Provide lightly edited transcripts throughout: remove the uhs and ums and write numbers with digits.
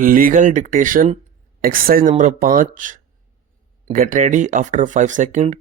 Legal dictation exercise number 5. Get ready after 5 seconds.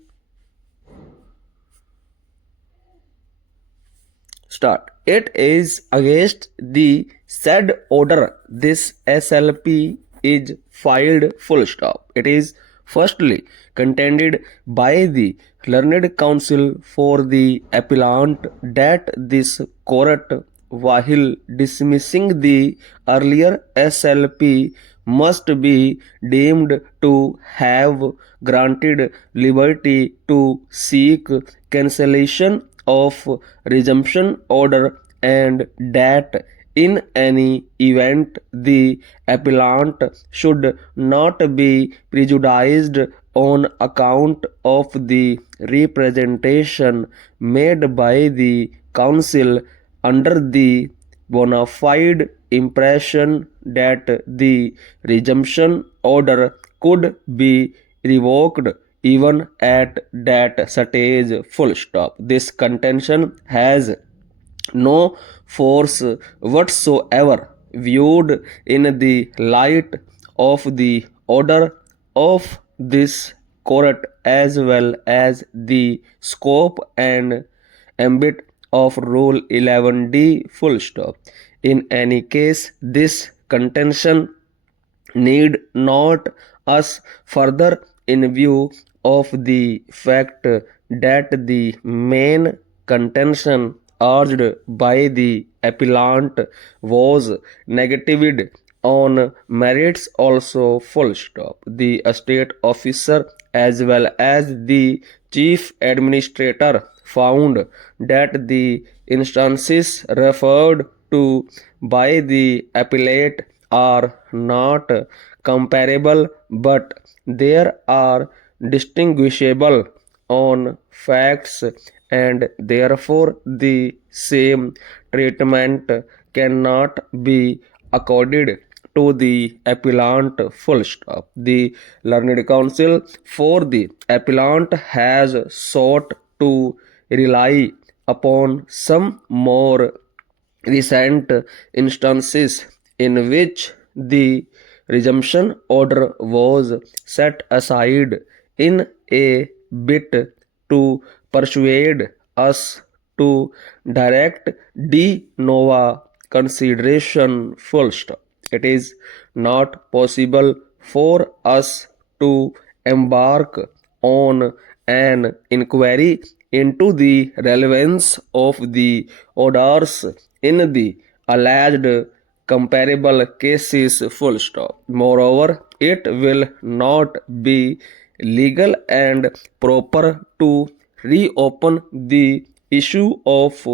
Start. It is against the said order this SLP is filed full stop. It is firstly contended by the learned counsel for the appellant that this court, while dismissing the earlier SLP, must be deemed to have granted liberty to seek cancellation of resumption order, and that in any event the appellant should not be prejudiced on account of the representation made by the counsel under the bona fide impression that the resumption order could be revoked even at that stage. Full stop. This contention has no force whatsoever viewed in the light of the order of this court as well as the scope and ambit of Rule 11D. Full stop. In any case, this contention need not us further in view of the fact that the main contention urged by the appellant was negatived on merits also. Full stop. The state officer as well as the chief administrator found that the instances referred to by the appellate are not comparable, but there are distinguishable on facts, and therefore the same treatment cannot be accorded to the appellant. Full stop. The learned counsel for the appellant has sought to rely upon some more recent instances in which the resumption order was set aside in a bid to persuade us to direct de novo consideration. Full stop. It is not possible for us to embark on an inquiry into the relevance of the orders in the alleged comparable cases. Full stop. Moreover, it will not be legal and proper to reopen the issue of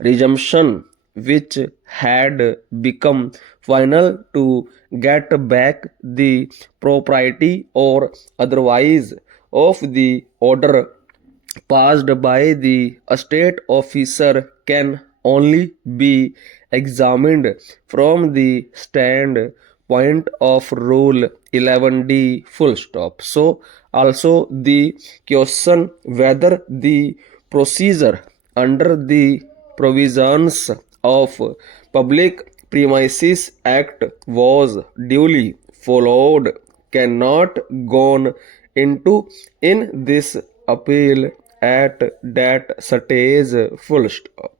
resumption, which had become final, to get back the propriety or otherwise of the order passed by the state officer can only be examined from the standpoint of Rule 11D. Full stop. So also the question whether the procedure under the provisions of Public Premises Act was duly followed cannot gone into in this appeal at that stage. Full stop.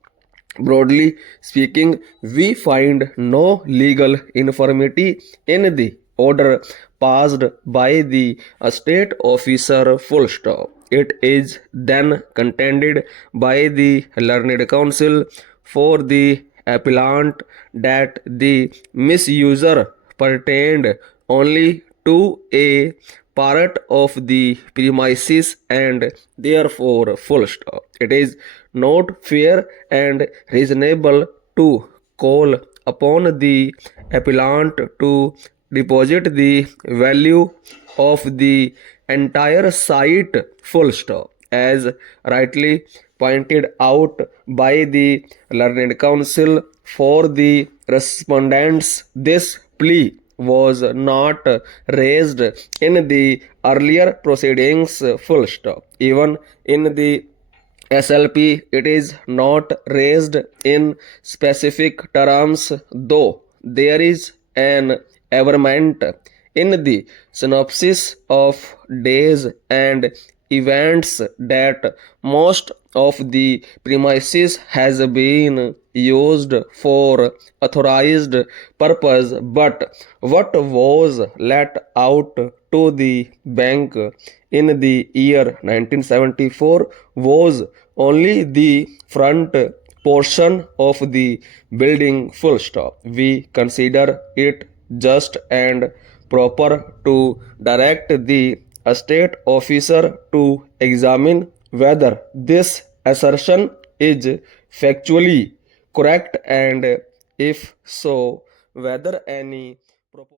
Broadly speaking, we find no legal infirmity in the order passed by the state officer. Full stop. It is then contended by the learned counsel for the appellant that the misuser pertained only to a part of the premises and therefore. Full stop. It is not fair and reasonable to call upon the appellant to deposit the value of the entire site. Full stop. As rightly pointed out by the learned counsel for the respondents, this plea was not raised in the earlier proceedings. Full stop. Even in the SLP, it is not raised in specific terms, though there is an ever meant. In the synopsis of days and events that most of the premises has been used for authorized purpose, but what was let out to the bank in the year 1974 was only the front portion of the building, full stop. We consider it just and proper to direct the estate officer to examine whether this assertion is factually correct, and if so, whether any